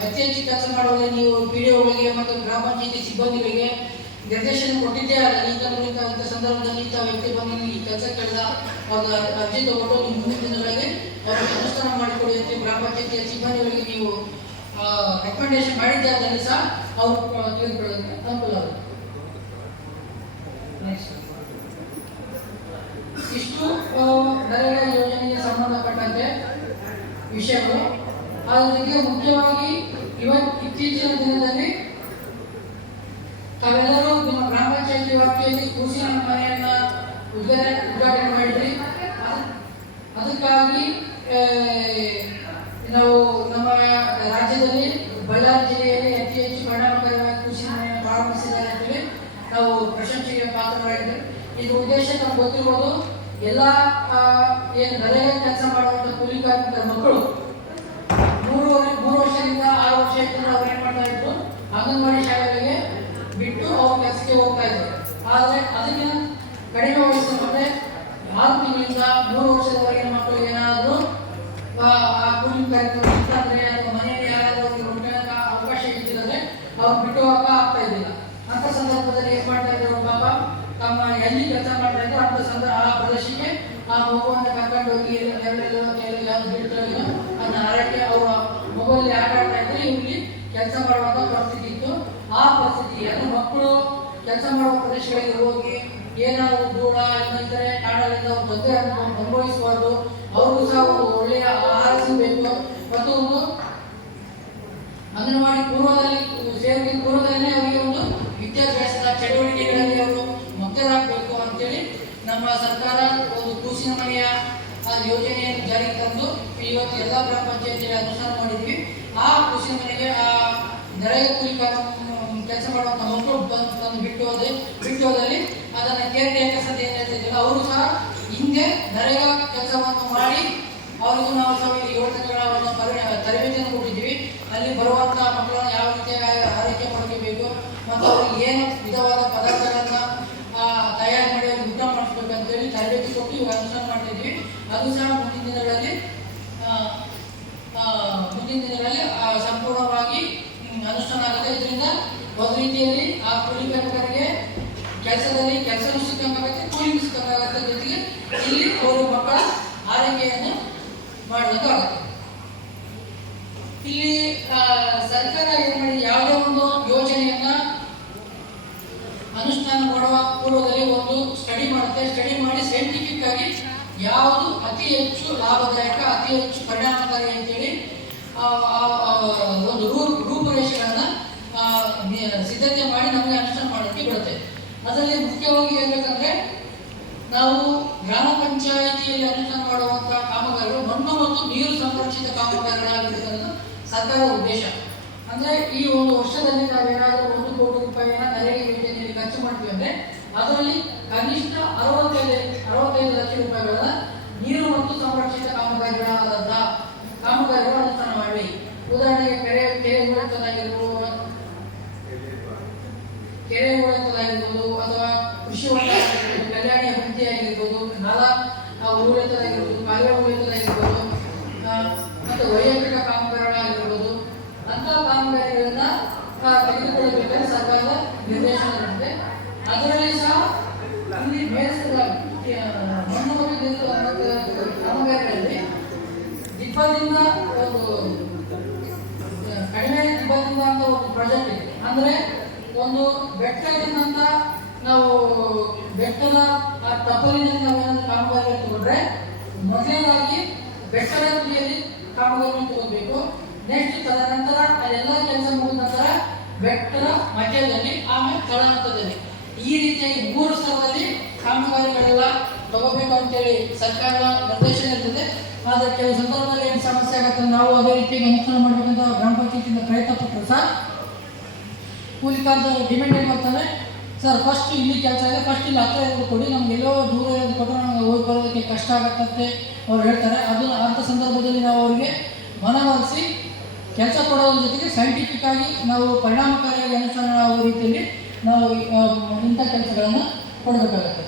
ಹೆಚ್ಚು ಹೆಚ್ಚು ಕೆಲಸ ಮಾಡುವಾಗ ನೀವು ಪಿ ಡಿ ಒಗಳಿಗೆ ಮತ್ತು ಗ್ರಾಮ ಪಂಚಾಯತಿ ಸಿಬ್ಬಂದಿಗಳಿಗೆ ನಿರ್ದೇಶನ ಕೊಟ್ಟಿದ್ದೇ ಆದ ಈ ಇಂಥ ಸಂದರ್ಭದಲ್ಲಿ ಇಂಥ ವ್ಯಕ್ತಿ ಬಂದು ಈ ಕೆಲಸ ಕಳೆದ ಅವ್ರ ಅರ್ಜಿ ತಗೊಂಡು ನೀವು ಮುಂದಿನ ದಿನಗಳಲ್ಲಿ ಅವ್ರಿಗೆ ಅನುಷ್ಠಾನ ಮಾಡಿಕೊಡಿ ಅಂತ ಗ್ರಾಮ ಪಂಚಾಯತಿಯ ಸಿಬ್ಬಂದಿಗಳಿಗೆ ನೀವು ರೆಕಮೆಂಡೇಶನ್ ಮಾಡಿದ್ದಾದಲ್ಲಿ ಸಹ ಅವರು ತಿಳಿದುಕೊಳ್ಳೋದಕ್ಕೆ ಅನುಕೂಲ ಆಗುತ್ತೆ. ಇಷ್ಟು ನರೇಗಾ ಯೋಜನೆಗೆ ಸಂಬಂಧಪಟ್ಟಂತೆ ವಿಷಯಗಳು. ಅದರೊಂದಿಗೆ ಮುಖ್ಯವಾಗಿ ಇವತ್ತು ಇತ್ತೀಚಿನ ದಿನದಲ್ಲಿ ತಾವೆಲ್ಲರೂ ನಿಮ್ಮ ಗ್ರಾಮ ಪಂಚಾಯತಿ ವ್ಯಾಪ್ತಿಯಲ್ಲಿ ಕೃಷಿ ಮನೆಯನ್ನ ಉದ್ಘಾಟನೆ ಉದ್ಘಾಟನೆ ಮಾಡಿದ್ರಿ. ಅದಕ್ಕಾಗಿ ನಾವು ಬಳ್ಳಾರಿ ಜಿಲ್ಲೆಯಲ್ಲಿ ಅತಿ ಹೆಚ್ಚು ಪರಿಣಾಮಕಾರಿಯಾಗಿ ಕೃಷಿ ಪ್ರಾರಂಭಿಸಿದ್ದಾರೆ ನಾವು ಪ್ರಶಂಸೆಗೆ ಪಾತ್ರರಾಗಿದ್ದೇವೆ. ಇದು ಉದ್ದೇಶ ನಮ್ಗೆ ಗೊತ್ತಿರ್ಬೋದು, ಎಲ್ಲ ಏನು ನರೇಗಾ ಕೆಲಸ ಮಾಡುವಂಥ ಕೂಲಿ ಕಾರ್ಮಿಕರ ಮಕ್ಕಳು ಮೂರು ಮೂರು ವರ್ಷದಿಂದ ಆರು ವರ್ಷ ಇದ್ದರೆ ಅವ್ರು ಏನ್ ಮಾಡ್ತಾ ಇದ್ರು? ಅಂಗನವಾಡಿ ಶಾಲೆಗಳಿಗೆ ಬಿಟ್ಟು ಅವ್ರ ಕೆಲಸಕ್ಕೆ ಹೋಗ್ತಾ ಇದ್ರು. ಆದರೆ ಅದಕ್ಕೆ ಕಡಿಮೆ ವಯಸ್ಸು ಮತ್ತೆ ಆರು ತಿಂಗಳಿಂದ ಮೂರು ವರ್ಷದವರೆಗಿನ ಮಕ್ಕಳು ಏನಾದರೂ ಆ ಕೂಲಿ ಕಾರ್ಯಕ್ರಮ ಇತ್ತಂದ್ರೆ ಅಥವಾ ಮನೆಯಲ್ಲಿ ಯಾರಾದರೂ ಅವ್ರಿಗೆ ಉಳ್ಕೊಳ್ಳೋಕೆ ಅವಕಾಶ ಇದ್ದಿದ್ರೆ ಅವ್ರು ಬಿಟ್ಟು ಹೋಗಕ್ಕೆ ಆಗ್ತಾ ಇದ್ದಿಲ್ಲ ಅಂತ ಸಂದರ್ಭದಲ್ಲಿ ಏನ್ ಮಾಡ್ತಾ ಇದ್ರು ಪಾಪ ತಮ್ಮ ಎಲ್ಲಿ ಕೆಲಸ ಮಾಡ್ತಾ ಇದ್ರು ಅಂತ ಸಂದರ್ಭ ಆ ಪ್ರದೇಶಕ್ಕೆ ಆ ಮಗುವನ್ನು ಕರ್ಕೊಂಡು ಹೋಗಿ ಎಲ್ಲೆಲ್ಲೋ ಕೆಲವು ಯಾವ್ದು ಬಿಡ್ತಾರೋ ಅದನ್ನ ಆರೈಕೆ ಅವರ ಮಗುವಲ್ಲಿ ಆಟ ಆಡ್ತಾ ಇದ್ರೆ ಇಲ್ಲಿ ಕೆಲಸ ಮಾಡುವಂತ ಪರಿಸ್ಥಿತಿ ಇತ್ತು ಆ ಪರಿಸ್ಥಿತಿ ಅಂದ್ರೆ ಮಕ್ಕಳು ಕೆಲಸ ಮಾಡುವ ಪ್ರದೇಶಗಳಿಗೆ ಹೋಗಿ ಏನಾದರೂ ಧೂಳ ಇಲ್ಲಂದ್ರೆ ಕಾಡಲಿಂದ ಅವ್ರು ತೊಂದರೆ ಅನುಭವ ಅನುಭವಿಸಬಾರ್ದು ಅವ್ರಿಗೂ ಸಹ ಒಂದು ಒಳ್ಳೆಯ ಆಹಾರ ಸಿಗಬೇಕು ಮತ್ತು ಒಂದು ಅಂಗನವಾಡಿ ಪೂರ್ವದಲ್ಲಿ ಸೇರಿಕೆ ಪೂರ್ವದಲ್ಲೇ ಅವರಿಗೆ ಒಂದು ವಿದ್ಯಾಭ್ಯಾಸದ ಚಟುವಟಿಕೆಗಳಲ್ಲಿ ಅವರು ಮುಕ್ತರಾಗಬೇಕು ಅಂತೇಳಿ ಸರ್ಕಾರ ಒಂದು ಕೂಸಿನ ಮನೆಯ ಯೋಜನೆಯನ್ನು ಜಾರಿಗೆ ತಂದು ಇವತ್ತು ಎಲ್ಲ ಗ್ರಾಮ ಪಂಚಾಯತಿಯಲ್ಲಿ ಅನುಷ್ಠಾನ ಮಾಡಿದ್ವಿ. ಆ ಕೂಸಿನ ಮನೆಗೆ ಆ ನರೇಗಾ ಕೂಲಿ ಕೆಲಸ ಮಾಡುವಂಥ ಮಕ್ಕಳು ಬಂದು ಬಿಟ್ಟು ಹೋದೆ. ಬಿಟ್ಟು ಹೋದಲ್ಲಿ ಅದನ್ನು ಕೇರ್ ಟೇಕರ್ಸ್ ಅಂತ ಏನು ಹೇಳ್ತಿದ್ದಿಲ್ಲ ಅವರು ಸಹ ಹಿಂದೆ ನರೇಗಾ ಕೆಲಸವನ್ನು ಮಾಡಿ ಅವರಿಗೂ ನಾವು ಸಹ ಏಳು ತಿಂಗಳ ತರಬೇತಿ- ತರಬೇತಿಯನ್ನು ಕೊಟ್ಟಿದ್ದೀವಿ. ಅಲ್ಲಿ ಬರುವಂತಹ ಮಕ್ಕಳನ್ನು ಯಾವ ರೀತಿಯ ಆರೈಕೆ ಮಾಡ್ಕೋಬೇಕು ಮತ್ತು ಅವ್ರಿಗೆ ಏನು ವಿಧವಾದ ಪದಾರ್ಥಗಳನ್ನ ಆ, ತಯಾರು ಮಾಡಿ ಅವ್ರಿಗೆ ಊಟ ಮಾಡಿಸ್ಬೇಕು ಅಂತೇಳಿ ತರಬೇತಿ ಕೊಟ್ಟು ಇವಾಗ ಅನುಷ್ಠಾನ ಮಾಡ್ತಿದ್ವಿ ಅದು ಸಹ ಮುಂದಿನ ದಿನಗಳಲ್ಲಿ ಮುಂದಿನ ದಿನಗಳಲ್ಲಿ ಸಂಪೂರ್ಣವಾಗಿ ಅನುಷ್ಠಾನ ಆಗುತ್ತೆ. ಇದರಿಂದ ಒಂದು ರೀತಿಯಲ್ಲಿ ಆ ಕೂಲಿ ಕಾರ್ಮಿಕರಿಗೆ ಕೆಲಸದಲ್ಲಿ ಕೆಲಸನೂ ಸಿಕ್ಕಂಗಾಗುತ್ತೆ ಕೂಲಿ ಸಿಕ್ಕಂಗಾಗುತ್ತೆ. ಜೊತೆಗೆ ಇಲ್ಲಿ ಅವರು ಮಕ್ಕಳ ಆರೈಕೆಯನ್ನು ಮಾಡಬೇಕಾಗುತ್ತೆ ಇಲ್ಲಿ ಸರ್ಕಾರ ಏನು ಮಾಡಿ, ಯಾವುದೇ ಒಂದು ಯೋಜನೆಯನ್ನ ಅನುಷ್ಠಾನ ಮಾಡುವ ಪೂರ್ವದಲ್ಲಿ ಒಂದು ಸ್ಟಡಿ ಮಾಡುತ್ತೆ. ಸ್ಟಡಿ ಮಾಡಿ ಸೈಂಟಿಫಿಕ್ ಆಗಿ ಯಾವುದು ಅತಿ ಹೆಚ್ಚು ಲಾಭದಾಯಕ, ಅತಿ ಹೆಚ್ಚು ಪರಿಣಾಮಕಾರಿ ಅಂತೇಳಿ ಒಂದು ರೂ, ರೂಪುರೇಷೆಗಳನ್ನು ಸಿದ್ಧತೆ ಮಾಡಿ ನಮಗೆ ಅನುಷ್ಠಾನ ಮಾಡೋಕ್ಕೆ ಬಿಡುತ್ತೆ. ಅದರಲ್ಲಿ ಮುಖ್ಯವಾಗಿ ಹೇಳ್ಬೇಕಂದ್ರೆ, ನಾವು ಗ್ರಾಮ ಪಂಚಾಯಿತಿಯಲ್ಲಿ ಅನುಷ್ಠಾನ ಮಾಡುವಂತಹ ಕಾಮಗಾರಿಗಳು ಮಣ್ಣು ಮತ್ತು ನೀರು ಸಂರಕ್ಷಿತ ಕಾಮಗಾರಿಗಳಾಗಿರುತ್ತೆ ಅನ್ನೋದು ಸರ್ಕಾರದ ಉದ್ದೇಶ. ಅಂದ್ರೆ ಈ ಒಂದು ವರ್ಷದಲ್ಲಿ ನಾವೇನಾದರೂ ಒಂದು ಕೋಟಿ ರೂಪಾಯಿನ ನರೇಗಾ ಯೋಜನೆಯಲ್ಲಿ ಖರ್ಚು ಮಾಡ್ತೀವಿ ಅಂದ್ರೆ, ಅದರಲ್ಲಿ ಕನಿಷ್ಠ ಅರವತ್ತೈದು ಅರವತ್ತೈದು ಲಕ್ಷ ರೂಪಾಯಿಗಳನ್ನ ಸಂರಕ್ಷಿತ ಕಾಮಗಾರಿಗಳಾದಂತ ಕಾಮಗಾರಿಗಳು ಅನುಷ್ಠಾನ ಮಾಡಿ ಉದಾಹರಣೆಗೆ ಕೆರೆ ಕೆರೆ ಉಳಿತದಾಗಿರ್ಬೋದು ಕೆರೆ ಉಳಿತದಾಗಿರ್ಬೋದು ಅಥವಾ ಕೃಷಿ ಹೊಂಡ ಕಲ್ಯಾಣಿ ಅಭಿವೃದ್ಧಿ ಆಗಿರ್ಬೋದು ನಲ ಆ, ಉಳಿತದಾಗಿರ್ಬೋದು ಕಾಲುವೆ ಉಳಿತದಾಗಿರ್ಬೋದು ಆ, ಮತ್ತು ವೈಯಕ್ತಿಕ ಕಾಮಗಾರಿಗಳಾಗಿರ್ಬೋದು ಅಂತ ಕಾಮಗಾರಿಗಳನ್ನ ತೆಗೆದುಕೊಳ್ಳಬೇಕಾದ್ರೆ ಸರ್ಕಾರದ ನಿರ್ದೇಶನ ಅದರಲ್ಲಿ ಸಹ ಇಲ್ಲಿ ಮೇಲ್ಸದ ಮಣ್ಣು ಮತ್ತು ನೀರು ಅನ್ನೋ ಕಾಮಗಾರಿಗಳಲ್ಲಿ ಒಂದು ಕಡಿಮೆ ಇಪ್ಪತ್ತಿಂದ ಅಂತ ಒಂದು ಪ್ರಾಜೆಕ್ಟ್ ಇದೆ. ಅಂದ್ರೆ ಒಂದು ಬೆಟ್ಟದಿಂದ ನಾವು ಬೆಟ್ಟದ ಆ ಟಪಲಿನಿಂದ ನಾವೇನಾದ್ರೂ ಕಾಮಗಾರಿ ತಗೊಂಡ್ರೆ ಮೊದಲನೇದಾಗಿ ಬೆಟ್ಟದ ತುದಿಯಲ್ಲಿ ಕಾಮಗಾರಿ ತಗೋಬೇಕು ನೆಕ್ಸ್ಟ್ ತದನಂತರ ಅದೆಲ್ಲ ಕೆಲಸ ಮುಗಿದ ನಂತರ ಬೆಟ್ಟದ ಮಧ್ಯದಲ್ಲಿ, ಆಮೇಲೆ ತಳಹಂತದಲ್ಲಿ ಈ ರೀತಿಯಾಗಿ ಮೂರು ಸ್ಥಳದಲ್ಲಿ ಕಾಮಗಾರಿಗಳೆಲ್ಲ ತಗೋಬೇಕು ಅಂತೇಳಿ ಸರ್ಕಾರದ ನಿರ್ದೇಶನ ಇರ್ತದೆ. ಆದರೆ ಕೆಲವು ಸಂದರ್ಭದಲ್ಲಿ ಏನು ಸಮಸ್ಯೆ ಆಗುತ್ತೆ ನಾವು ಅದೇ ರೀತಿಯಾಗಿ ಅನುಕೂಲ ಮಾಡಬೇಕಂತ ಗ್ರಾಮ ಪಂಚಾಯತಿಯಿಂದ ಪ್ರಯತ್ನ ಪಟ್ಟರು ಸರ್. ಕೂಲಿ ಕಾರ್ದು ಡಿಮ್ಯಾಂಡ್ ಏನು ಮಾಡ್ತಾರೆ? ಸರ್ ಫಸ್ಟ್ ಇಲ್ಲಿ ಕೆಲಸ ಇದೆ ಫಸ್ಟ್ ಇಲ್ಲಿ ಹತ್ರ ಇರೋದು ಕೊಡಿ, ನಮ್ಗೆ ಎಲ್ಲೋ ದೂರ ಇರೋದು ಕೊಟ್ಟರೆ ನಮಗೆ ಹೋಗಿ ಬರೋದಕ್ಕೆ ಕಷ್ಟ ಆಗತ್ತಂತೆ ಅವ್ರು ಹೇಳ್ತಾರೆ. ಅದನ್ನು ಅಂಥ ಸಂದರ್ಭದಲ್ಲಿ ನಾವು ಅವರಿಗೆ ಮನವರಿಸಿ ಕೆಲಸ ಕೊಡೋದ್ರ ಜೊತೆಗೆ ಸೈಂಟಿಫಿಕ್ ಆಗಿ ನಾವು ಪರಿಣಾಮಕಾರಿಯಾಗಿ ಅನುಷ್ಠಾನ ಆಗುವ ರೀತಿಯಲ್ಲಿ ನಾವು ಇಂಥ ಕೆಲಸಗಳನ್ನು ಕೊಡಬೇಕಾಗುತ್ತೆ.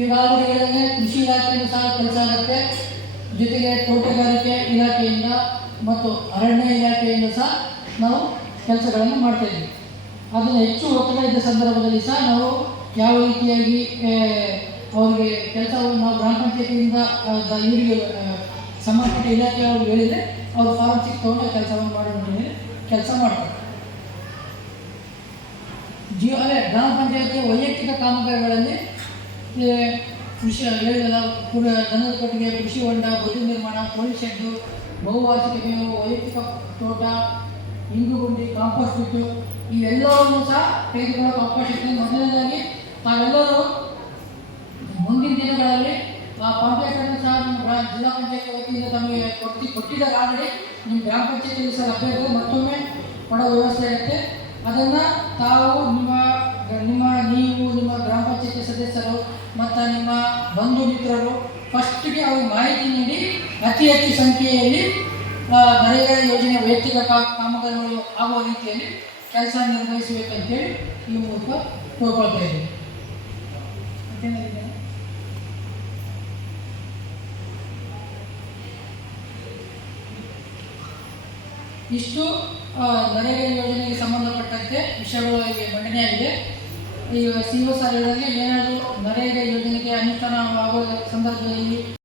ಈಗಾಗಲೇ ಹೇಳಿದಂಗೆ ಕೃಷಿ ಇಲಾಖೆಯಿಂದ ಸಹ ಕೆಲಸ ಆಗುತ್ತೆ. ಜೊತೆಗೆ ತೋಟಗಾರಿಕೆ ಇಲಾಖೆಯಿಂದ ಮತ್ತು ಅರಣ್ಯ ಇಲಾಖೆಯಿಂದ ಸಹ ನಾವು ಕೆಲಸಗಳನ್ನು ಮಾಡ್ತಾ ಇದ್ದೀವಿ. ಅದನ್ನು ಹೆಚ್ಚು ಒತ್ತಡ ಇದ್ದ ಸಂದರ್ಭದಲ್ಲಿ ಸಹ ನಾವು ಯಾವ ರೀತಿಯಾಗಿ ಅವರಿಗೆ ಕೆಲಸವನ್ನು ನಾವು ಗ್ರಾಮ ಪಂಚಾಯತಿಯಿಂದ ಇವರಿಗೆ ಸಂಬಂಧಪಟ್ಟ ಇಲಾಖೆಯವ್ರಿಗೆ ಹೇಳಿದರೆ ಅವರು ಫಾರ್ಮ್ ಸಿಕ್ ತೊಗೊಂಡು ಕೆಲಸವನ್ನು ಮಾಡೋದ್ರ ಮೇಲೆ ಕೆಲಸ ಮಾಡ್ತಾರೆ. ಜೀವ ಗ್ರಾಮ ಪಂಚಾಯತಿ ವೈಯಕ್ತಿಕ ಕಾಮಗಾರಿಗಳಲ್ಲಿ ಕೃಷಿ ಹೇಳಿದ ದನದ ಕೊಟ್ಟಿಗೆ ಕೃಷಿ ಹೊಂಡ ಬದು ನಿರ್ಮಾಣ ಕೋಳಿ ಶೆಡ್ಡು ಬಹುವಾರ್ಷಿಕ ವೈಯಕ್ತಿಕ ತೋಟ ಇಂಗು ಗುಂಡಿ ಕಾಂಪೋಸ್ಟ್ ಬಿಟ್ಟು ಇವೆಲ್ಲವನ್ನು ಸಹ ತೆಗೆದುಕೊಳ್ಳೋಕೆ ಅವಕಾಶ ಇತ್ತು ಮೊದಲನೇದಾಗಿ ತಾವೆಲ್ಲರೂ ಮುಂದಿನ ದಿನಗಳಲ್ಲಿ ಆ ಪಂಚಾಯತನ್ನು ಸಹ ನಮ್ಮ ಜಿಲ್ಲಾ ಪಂಚಾಯತ್ ವತಿಯಿಂದ ತಮಗೆ ಕೊಟ್ಟಿ, ಕೊಟ್ಟಿದ್ದಾರೆ. ಆಲ್ರೆಡಿ ನಿಮ್ಮ ಗ್ರಾಮ ಪಂಚಾಯತಿಯಲ್ಲಿ ಸಹ ಲಭ್ಯ ಮತ್ತೊಮ್ಮೆ ಕೊಡೋ ವ್ಯವಸ್ಥೆ ಅತಿ ಹೆಚ್ಚು ಸಂಖ್ಯೆಯಲ್ಲಿ ನರೇಗಾ ಯೋಜನೆ ವೈಯಕ್ತಿಕ ಕಾಮಗಾರಿಗಳು ಆಗುವ ರೀತಿಯಲ್ಲಿ ಕೆಲಸ ನಿರ್ವಹಿಸಬೇಕಂತೇಳಿ ಈ ಮೂಲಕ ಕೋರ್ಕೊಳ್ತಾ ಇದ್ದೀವಿ ಇಷ್ಟು ನರೇಗಾ ಯೋಜನೆಗೆ ಸಂಬಂಧಪಟ್ಟಂತೆ ವಿಷಯಗಳು ಇಲ್ಲಿ ಮಂಡನೆಯಾಗಿದೆ. ಈಗ ಸಿ ಹೇಳಿದಂಗೆ ಏನಾದರೂ ನರೇಗಾ ಯೋಜನೆಗೆ ಅನುಷ್ಠಾನವಾಗುವ ಸಂದರ್ಭದಲ್ಲಿ